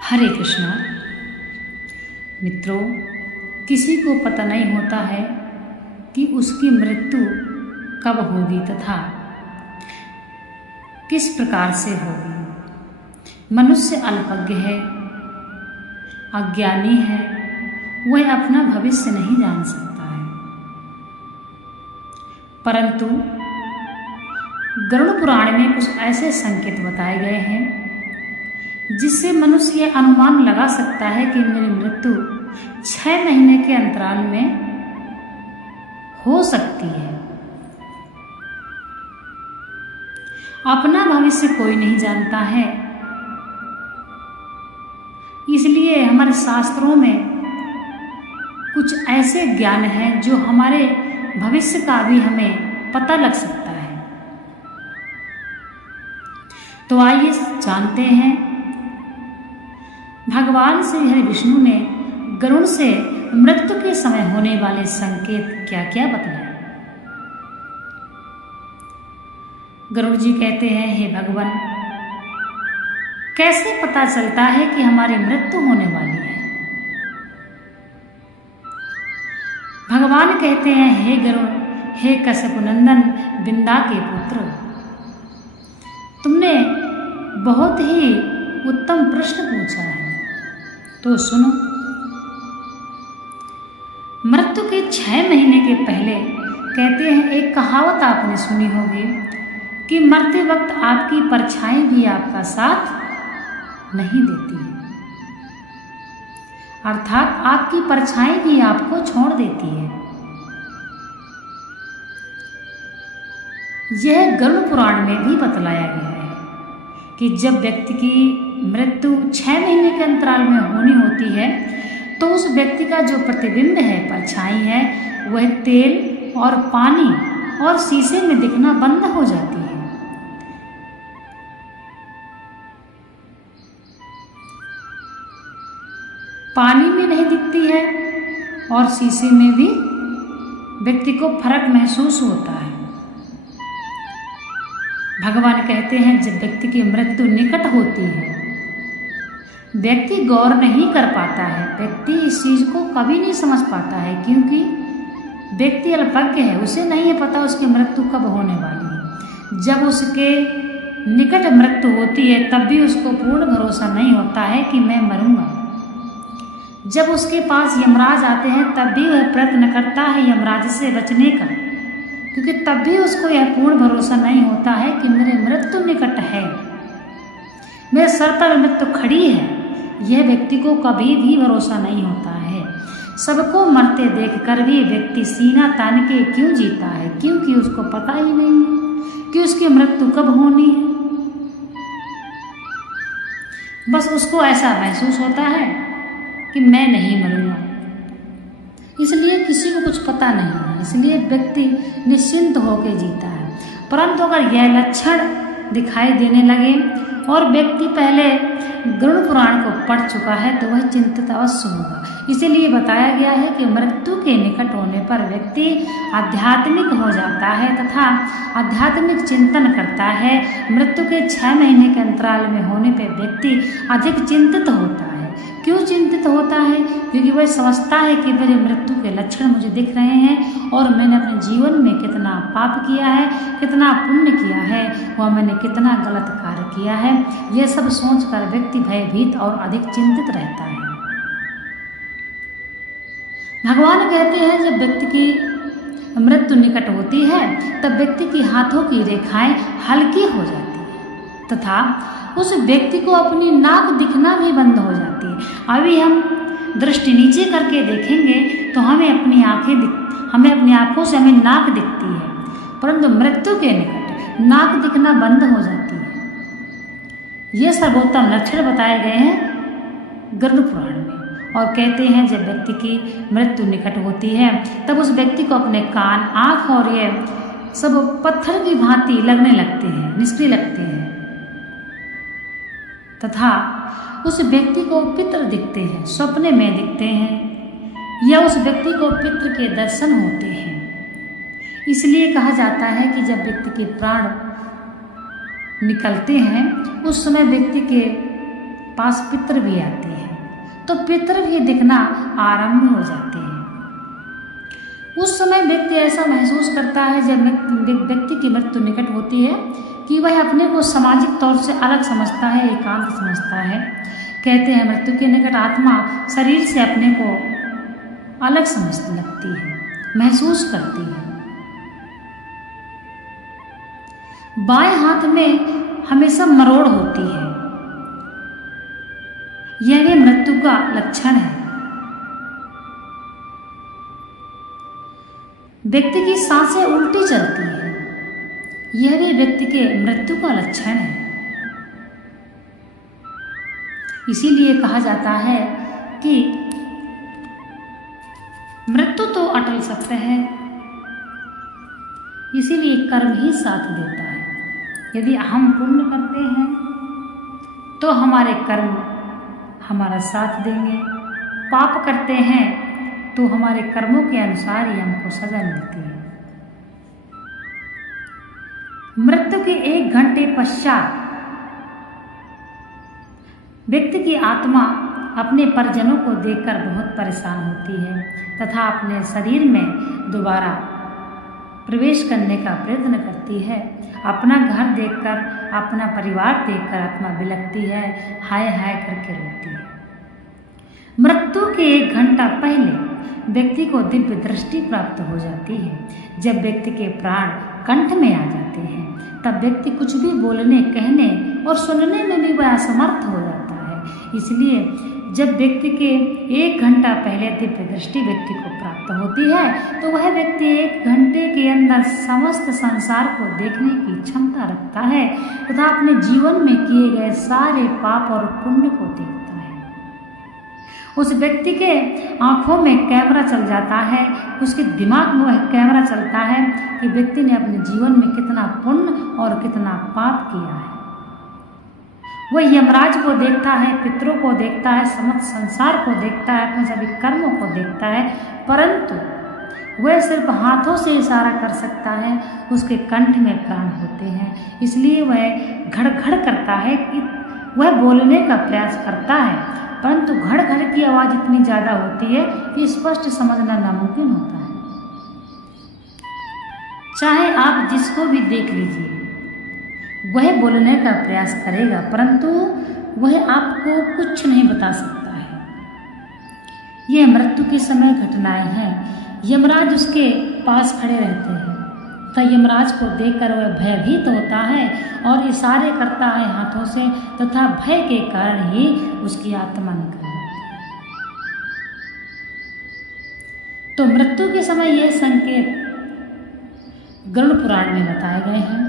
हरे कृष्णा। मित्रों, किसी को पता नहीं होता है कि उसकी मृत्यु कब होगी तथा किस प्रकार से होगी। मनुष्य अल्पज्ञ है, अज्ञानी है, वह अपना भविष्य नहीं जान सकता है। परंतु गरुड़ पुराण में कुछ ऐसे संकेत बताए गए हैं जिससे मनुष्य यह अनुमान लगा सकता है कि मेरी मृत्यु 6 महीने के अंतराल में हो सकती है। अपना भविष्य कोई नहीं जानता है, इसलिए हमारे शास्त्रों में कुछ ऐसे ज्ञान हैं जो हमारे भविष्य का भी हमें पता लग सकता है। तो आइए जानते हैं भगवान श्री हरि विष्णु ने गरुड़ से मृत्यु के समय होने वाले संकेत क्या क्या बतलाए। गरुड़ जी कहते हैं, हे भगवान, कैसे पता चलता है कि हमारी मृत्यु होने वाली है। भगवान कहते हैं, हे गरुड़, हे कश्यप नंदन, बिंदा के पुत्र, तुमने बहुत ही उत्तम प्रश्न पूछा है, तो सुनो। मृत्यु के 6 महीने के पहले कहते हैं, एक कहावत आपने सुनी होगी कि मरते वक्त आपकी परछाई भी आपका साथ नहीं देती है, अर्थात आपकी परछाई भी आपको छोड़ देती है। यह गरुड़ पुराण में भी बतलाया गया है कि जब व्यक्ति की मृत्यु 6 महीने के अंतराल में होनी होती है तो उस व्यक्ति का जो प्रतिबिंब है, परछाई है, वह तेल और पानी और शीशे में दिखना बंद हो जाती है। पानी में नहीं दिखती है और शीशे में भी व्यक्ति को फर्क महसूस होता है। भगवान कहते हैं, जब व्यक्ति की मृत्यु निकट होती है व्यक्ति गौर नहीं कर पाता है, व्यक्ति इस चीज को कभी नहीं समझ पाता है, क्योंकि व्यक्ति अल्पज्ञ है, उसे नहीं है पता उसकी मृत्यु कब होने वाली है। जब उसके निकट मृत्यु होती है तब भी उसको पूर्ण भरोसा नहीं होता है कि मैं मरूंगा। जब उसके पास यमराज आते हैं तब भी वह प्रयत्न करता है यमराज से बचने का, क्योंकि तब भी उसको यह पूर्ण भरोसा नहीं होता है कि मेरे मृत्यु निकट है, मेरे सर पर मृत्यु खड़ी है। यह व्यक्ति को कभी भी भरोसा नहीं होता है। सबको मरते देखकर भी व्यक्ति सीना तान के क्यों जीता है, क्योंकि उसको पता ही नहीं है कि उसकी मृत्यु कब होनी है। बस उसको ऐसा महसूस होता है कि मैं नहीं मरूंगा, इसलिए किसी को कुछ पता नहीं है, इसलिए व्यक्ति निश्चिंत होकर जीता है। परंतु अगर यह लक्षण दिखाई देने लगे और व्यक्ति पहले गरुड़ पुराण को पढ़ चुका है तो वह चिंतित अवश्य होगा। इसीलिए बताया गया है कि मृत्यु के निकट होने पर व्यक्ति आध्यात्मिक हो जाता है तथा आध्यात्मिक चिंतन करता है। मृत्यु के 6 महीने के अंतराल में होने पर व्यक्ति अधिक चिंतित होता है। क्यों चिंतित होता है? क्योंकि वह समझता है कि मेरे मृत्यु के लक्षण मुझे दिख रहे हैं और मैंने अपने जीवन में कितना पाप किया है, कितना पुण्य किया है, वह मैंने कितना गलत कार्य किया है। यह सब सोचकर व्यक्ति भयभीत और अधिक चिंतित रहता है। भगवान कहते हैं, जब व्यक्ति की मृत्यु निकट होती है तब व्यक्ति की हाथों की रेखाएं हल्की हो जाती है तथा उस व्यक्ति को अपनी नाक दिखना भी बंद हो जाती है। अभी हम दृष्टि नीचे करके देखेंगे तो हमें अपनी आंखों से हमें नाक दिखती है, परंतु मृत्यु के निकट नाक दिखना बंद हो जाती है। ये सर्वोत्तम लक्षण बताए गए हैं गरुड़ पुराण में। और कहते हैं, जब व्यक्ति की मृत्यु निकट होती है तब उस व्यक्ति को अपने कान, आँख और ये सब पत्थर की भांति लगने लगते हैं, निष्क्रिय लगते हैं तथा उस व्यक्ति को पितृ दिखते हैं, सपने में दिखते हैं, या उस व्यक्ति को पितृ के दर्शन होते हैं। इसलिए कहा जाता है कि जब व्यक्ति के प्राण निकलते हैं उस समय व्यक्ति के पास पितृ भी आते हैं, तो पितृ भी दिखना आरंभ हो जाते हैं। उस समय व्यक्ति ऐसा महसूस करता है, जब व्यक्ति की मृत्यु निकट होती है, कि वह अपने को सामाजिक तौर से अलग समझता है, एकांत समझता है। कहते हैं मृत्यु के निकट आत्मा शरीर से अपने को अलग समझने लगती है, महसूस करती है। बाएं हाथ में हमेशा मरोड़ होती है, यह भी मृत्यु का लक्षण है। व्यक्ति की सांसें उल्टी चलती है, यह भी व्यक्ति के मृत्यु का लक्षण है। इसीलिए कहा जाता है कि मृत्यु तो अटल सत्य है, इसीलिए कर्म ही साथ देता है। यदि हम पुण्य करते हैं तो हमारे कर्म हमारा साथ देंगे, पाप करते हैं तो हमारे कर्मों के अनुसार ही हमको सजा मिलती है। मृत्यु के 1 घंटे पश्चात व्यक्ति की आत्मा अपने परिजनों को देखकर बहुत परेशान होती है तथा अपने शरीर में दोबारा प्रवेश करने का प्रयत्न करती है। अपना घर देखकर, अपना परिवार देखकर आत्मा बिलखती है, हाय हाय करके रोती है। मृत्यु के 1 घंटा पहले व्यक्ति को दिव्य दृष्टि प्राप्त हो जाती है। जब व्यक्ति के प्राण कंठ में आ जाते हैं, तब व्यक्ति कुछ भी बोलने, कहने और सुनने में भी वह असमर्थ हो जाता है। इसलिए जब व्यक्ति के 1 घंटा पहले दिव्य दृष्टि व्यक्ति को प्राप्त होती है, तो वह व्यक्ति 1 घंटे के अंदर समस्त संसार को देखने की क्षमता रखता है तथा अपने जीवन में किए गए सारे पाप और पुण्य को देखता है। उस व्यक्ति के आंखों में कैमरा चल जाता है, उसके दिमाग में वह कैमरा चलता है कि व्यक्ति ने अपने जीवन में कितना पुण्य और कितना पाप किया है। वह यमराज को देखता है, पितरों को देखता है, समस्त संसार को देखता है, अपने सभी कर्मों को देखता है, परंतु वह सिर्फ हाथों से इशारा कर सकता है, उसके कंठ में प्राण होते हैं। इसलिए वह घड़-घड़ करता है कि वह बोलने का प्रयास करता है, परंतु घड़-घड़ की आवाज़ इतनी ज़्यादा होती है कि स्पष्ट समझना नामुमकिन होता है। चाहे आप जिसको भी देख लीजिए, वह बोलने का प्रयास करेगा, परंतु वह आपको कुछ नहीं बता सकता है। यह मृत्यु के समय घटनाएं हैं। यमराज उसके पास खड़े रहते हैं तथा यमराज को देखकर वह भयभीत होता है और इशारे करता है हाथों से, तथा भय के कारण ही उसकी आत्मा निकल जाती है। तो मृत्यु के समय ये संकेत गरुड़ पुराण में बताए गए हैं।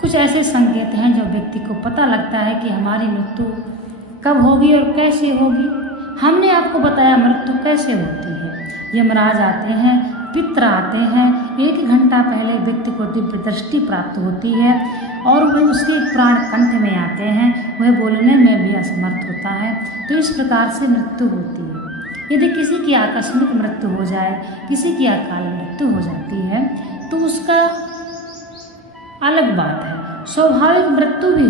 कुछ ऐसे संकेत हैं जो व्यक्ति को पता लगता है कि हमारी मृत्यु कब होगी और कैसे होगी। हमने आपको बताया मृत्यु कैसे होती है। यमराज आते हैं, पितर आते हैं, 1 घंटा पहले व्यक्ति को दिव्य दृष्टि प्राप्त होती है और वह उसके प्राण कंठ में आते हैं, वह बोलने में भी असमर्थ होता है। तो इस प्रकार से मृत्यु होती है। यदि किसी की आकस्मिक मृत्यु हो जाए, किसी की अकाल मृत्यु हो जाती है, तो उसका अलग बात है। स्वाभाविक मृत्यु भी